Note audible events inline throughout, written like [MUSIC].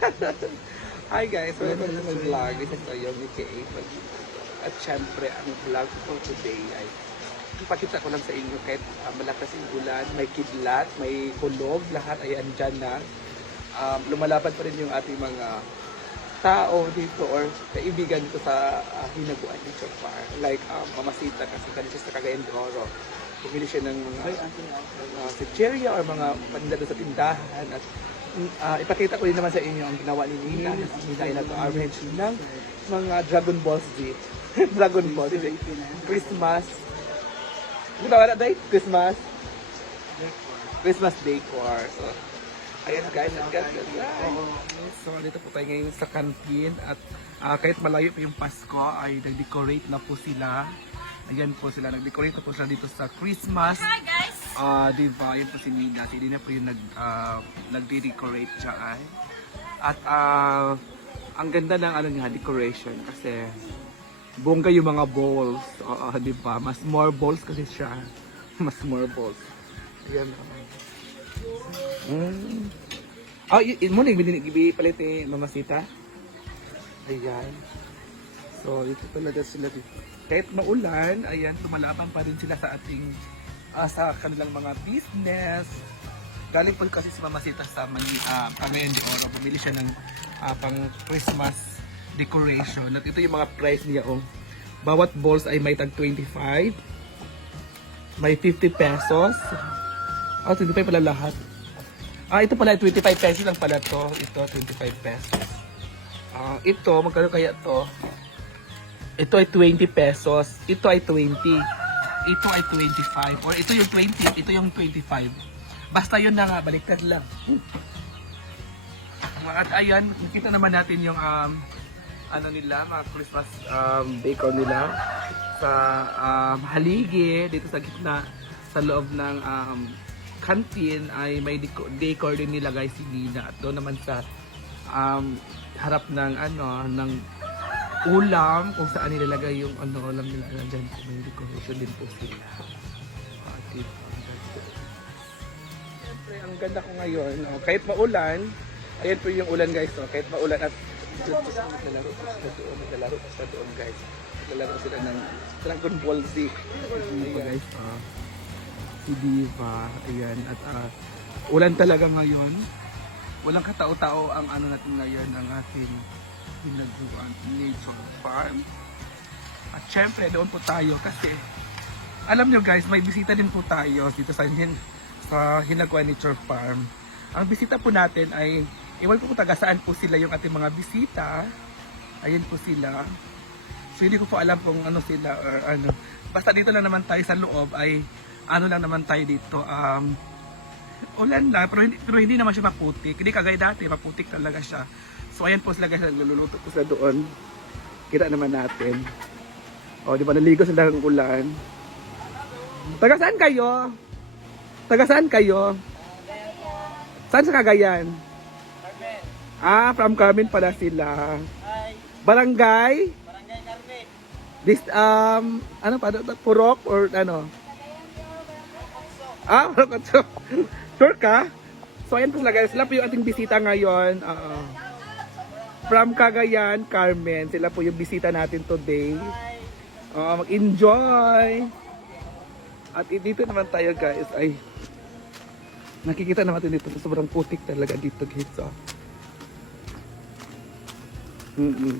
[LAUGHS] Hi guys, welcome to my vlog. This is Toyong aka At syempre, ang vlog ko for today ay ipakita ko lang sa inyo kahit ah, malakas yung ulan, may kidlat, may kulog, lahat ay andyan na. Um, lumalaban pa rin yung ating mga tao dito or kaibigan dito sa uh, Hinaguan Nature Park. Like um, Mamasita kasi kanina sa Cagayan de Oro. Bumili siya ng mga uh, chicheria or mga paninda sa tindahan at uh, ipakita ko din naman sa inyo ang ginawa ni Nina ay nag-arrange ng mga Dragon Ball Z. [LAUGHS] Dragon Ball Z. Christmas. Ano tawag na day? Christmas? Christmas decor. So, ayan guys, ang ganda guys. So, dito po tayo ngayon sa canteen at ah, kahit malayo pa yung Pasko ay nag-decorate na po sila. Ayan po sila, nag-decorate na po sila dito sa Christmas. Hi guys! Ah, di ba? Yun po si Nina. Si Nina po yung nag, ah, nagdi-decorate dyan. At ah, ang ganda ng ano niya, decoration kasi bongga yung mga balls. Oo, di ba? Mas more balls kasi siya. [LAUGHS] Mas more balls. Ayan. Mm. Oh, yun mo nang binigay palit eh, mamasita. Ayan. So, ito talaga sila dito. Kahit maulan, ayan, tumalaban pa rin sila sa ating, ah, sa kanilang mga business. Galing po kasi si Mamasita sa Mani, uh, Cagayan de Oro. Bumili siya ng ah, pang Christmas decoration. At ito yung mga price niya, oh. Bawat balls ay may tag 25. May 50 pesos. Oh, 25 pala lahat. Ah, ito pala, 25 pesos lang pala to. Ito, 25 pesos. Ah, ito, magkano kaya to? Ito ay 20 pesos. Ito ay 20. Ito ay 25. Or ito yung 20. Ito yung 25. Basta yun na nga. Baliktad lang. At ayan, nakita naman natin yung um, ano nila, mga Christmas um, decor nila sa um, haligi dito sa gitna sa loob ng um, canteen ay may deco- decor din nila guys si Nina at doon naman sa um, harap ng ano ng ulam kung saan nilalagay yung ano ulam nila nandiyan po may decoration din po sila. At ito ang ganda. Ko ngayon oh, kahit maulan ayan po yung ulan guys oh, kahit maulan at dito sa naglalaro pa sila doon naglalaro sila doon guys naglalaro sila ng Dragon Ball Z guys ah si Diva ayan at ah, ulan talaga ngayon. Walang katao-tao ang ano natin ngayon ang ating ginagawa nature farm. At syempre doon po tayo kasi alam nyo guys may bisita din po tayo dito sa hin sa Hinagwa Nature Farm. Ang bisita po natin ay iwan kung taga saan po sila yung ating mga bisita. Ayan po sila. So hindi ko po alam kung ano sila or ano. Basta dito lang naman tayo sa loob ay ano lang naman tayo dito um, ulan lang, pero hindi, pero hindi naman siya maputik. Hindi kagaya dati, maputik talaga siya. So ayan po sila guys, naluluto po sila doon. Kita naman natin. O, di ba, naligo sila ng ulan. Taga saan kayo? Taga saan kayo? Saan sa Cagayan? Ah, from Carmen pala sila. Hi! Barangay? Barangay Carmen! This, um, ano pa, Purok or ano? Ah, Purok Sure ka? So, ayan po sila guys. Sila po yung ating bisita ngayon. Oo. From Cagayan, Carmen. Sila po yung bisita natin today. Oo, mag-enjoy! At dito naman tayo guys ay nakikita naman natin dito sobrang putik talaga dito guys. Oh. Mm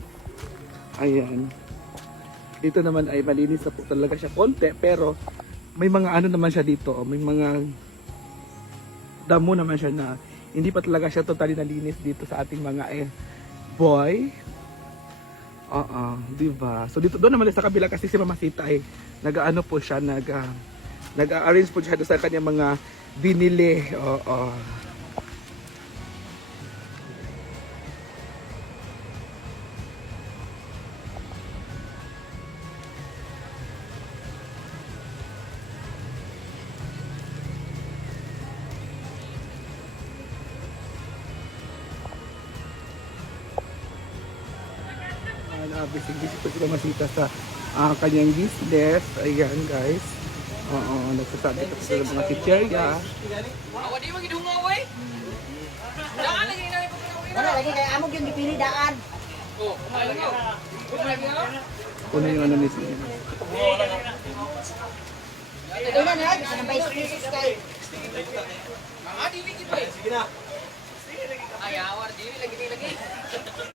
Ayan. Dito naman ay malinis na po talaga siya konti pero may mga ano naman siya dito, oh, may mga damo naman siya na hindi pa talaga siya totally nalinis dito sa ating mga eh, boy. Oo, di ba? So dito doon naman sa kabila kasi si Mama Sita ay nag-ano po siya, nag ah, nag-arrange po siya sa kanyang mga binili. Oo. and uh, bisig-bisig ko sila masita sa uh, kanyang business. Ayan guys. Oo, nagsasabi ko sa mga chicherya. Awa di magidungo, wey! Eh. Daan lagi na ipapinawin. Ano lagi kaya amog yung dipili daan? Oo, kumain nga. Kumain nga. Kuno yung ano ni Sina. Ito na na, sabay species kayo. Mga diwi kito eh. Sige na. Ayawar, diwi lagi-lagi.